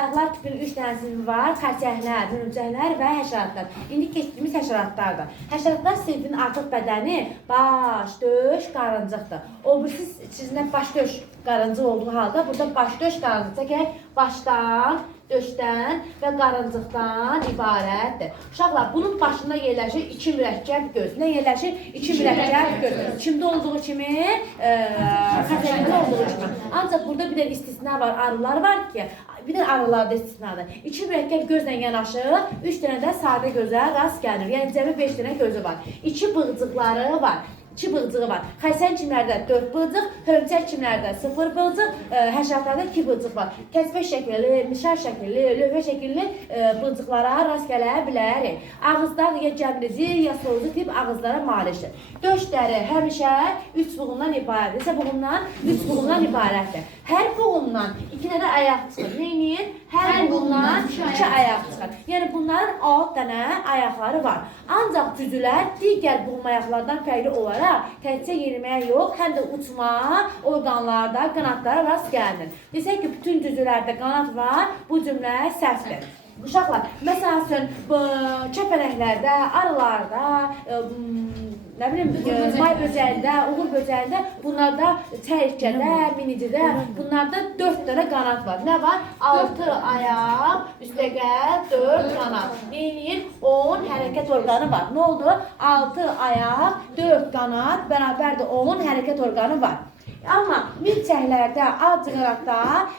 Ayaqlar tipinin 3 dənə sinfi var: xərçəklər, hörümçəklər və həşəratlar. İndi keçdiyimiz həşəratlardır. Həşəratlar sinfinin artıq bədəni baş, döş, qarıncıqdır. O birisi içində baş, döş, qarıncıq olduğu halda burada baş, döş, qarıncıq çəkək, başdan, döşdən və qarıncıqdan ibarətdir. Uşaqlar, bunun başında yerləşir 2 mürəkkəb göz. Nə yerləşir? 2 mürəkkəb göz. Kimdə olduğu kimi, xərçəkdə olduğu kimi. Ancaq burada bir də istisna var, arılar var ki, bir də arılarda istisnadır. 2 mürəkkəb gözlə yanaşı, 3 dənə də sadə gözə rast gəlir. Yəni cəmi 5 dənə gözü var. 2 bığcıqları var. 2 bığcığı var. Xəsən kimlərdə 4 bığcıq, hörümçək kimlərdə 0 bığcıq, həşəratlarda 2 bığcıq var. Kəsbə şəkilli, mişar şəkilli, lövhə şəkilli bığcıqlara rast gələ bilərik. Ağızlar ya cəbrici, ya sorucu tip ağızlara malikdir. Döşləri həmişə 3 buğumdan ibarətdir. İsə buğumdan 3 buğumdan ibarətdir. Hər buğumdan 2 dənə ayaq çıxır. Neyinin? Hər buğumdan 2 ayaq çıxır. Yəni bunların 6 dənə ayaqları var. Ancaq cüzülər digər buğum ayaqlardan fərqli olaraq təkcə yeriməyə yox, həm də uçma orqanlarda, qanatlara rast gəlinir. Desək ki, bütün cüzülərdə qanat var, bu cümlə səhvdir. Uşaqlar, məsəl üçün, kəpənəklərdə, arılarda, nə bilim, may böcəyində, uğur böcəyində, bunlarda çəyirtkədə, minicidə, bunlarda 4 dənə qanat var. Nə var? 6 ayaq, üstəgəl 4 qanat. Neyinin? 10 hərəkət orqanı var. Nə oldu? 6 ayaq, 4 qanat, bərabərdir 10 hərəkət orqanı var. Amma milçəklərdə, acıqaratda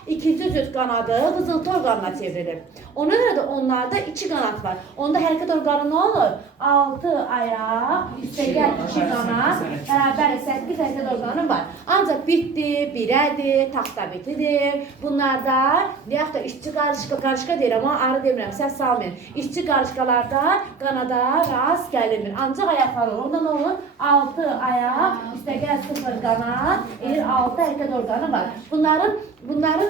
ikinci cüt qanadı vızıltı orqanına çevrilir. Ona görə də onlarda 2 qanat var. Onda hərəkət orqanı nə olur? 6 ayaq, üstəgəl 2 qanat, bərabər 8 hərəkət orqanı var. Ancaq bitdir, birədir, taxta bitidir. Bunlarda, deyək də işçi qarışqa deyir, amma arı demirəm, səs salmayın. İşçi qarışqalarda qanada rast gəlinmir. Ancaq ayaqlar olur. Onda nə olur? 6 ayaq, üstəgəl 0 qanat, 6 hərəkət orqanı var. Bunların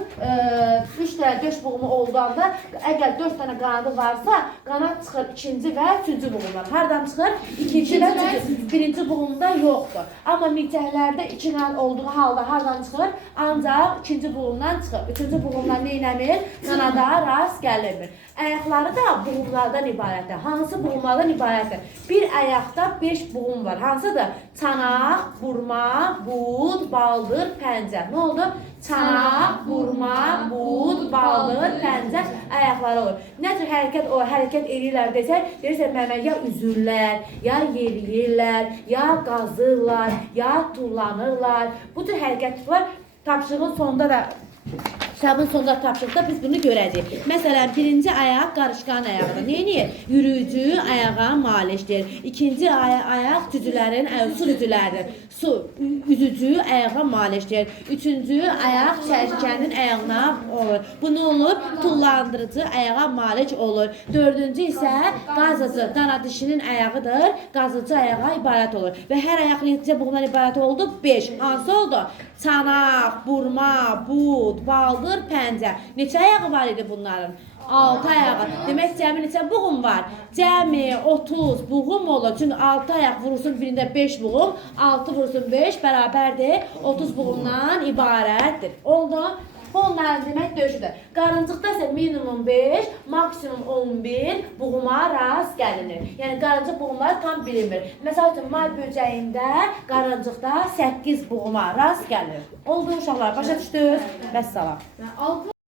3 dənə döş buğumu olduğunda, əgər 4 dənə qanadı varsa, qanat çıxır 2-ci və 3-cü buğumdan. Hardan çıxır? 2-ci və 1-ci buğumda yoxdur. Amma milçəklərdə 2 qanat olduğu halda hardan çıxır? Ancaq 2-ci buğumdan çıxır. 3-cü buğumdan neynəmir? Qanada rast gəlinmir. Ayaqları da buğumlardan ibarətdir. Hansı buğumlardan ibarətdir? Bir ayaqda 5 buğum var. Hansıdır? Çanaq, burma, bud, baldır, pəncə. Nə oldu? Çanaq, burma, bud, baldır, pəncə ayaqları olur. Nə tür hərəkət edirlər desək, deyirsən mənə ya üzürlər, ya yeriyirlər, ya qazırlar, ya tullanırlar. Bu tür hərəkət var. Tapşırığın sonunda da kitabın sonunda tapşırıqda biz bunu görəcəyik. Məsələn, birinci ayaq qarışqan ayaqdır. Neyini? Yürüyücü ayağa malikdir. İkinci ayaq cüzülərin, su cüzüləridir. Su üzücü ayağa malikdir. Üçüncü ayaq çərkənin ayağına olur. Bu nə olur? Tullandırıcı ayağa malik olur. Dördüncü isə qazıcı, dana dişinin ayağıdır. Qazıcı ayağa ibarət olur. Və hər ayaq neçə buğumdan ibarət oldu? 5. Hansı oldu? Çanaq, burma, bud, baldır, pəncə. Neçə ayağı var idi bunların? 6 ayağı. Demək cəmi neçə buğum var? Cəmi 30 buğum olur. Çünki 6 ayaq vurursun birində 5 buğum, 6 vurursun 5 bərabərdir 30 buğumdan ibarətdir. Oldu? Onların demək döşüdür. Qarıncıqda isə minimum 5, maksimum 11 buğuma rast gəlinir. Yəni qarıncıq buğumlar tam bilinmir. Məsəl üçün, may böcəyində qarıncıqda 8 buğuma rast gəlinir. Oldu uşaqlar, başa düşdünüz? Vəssalam.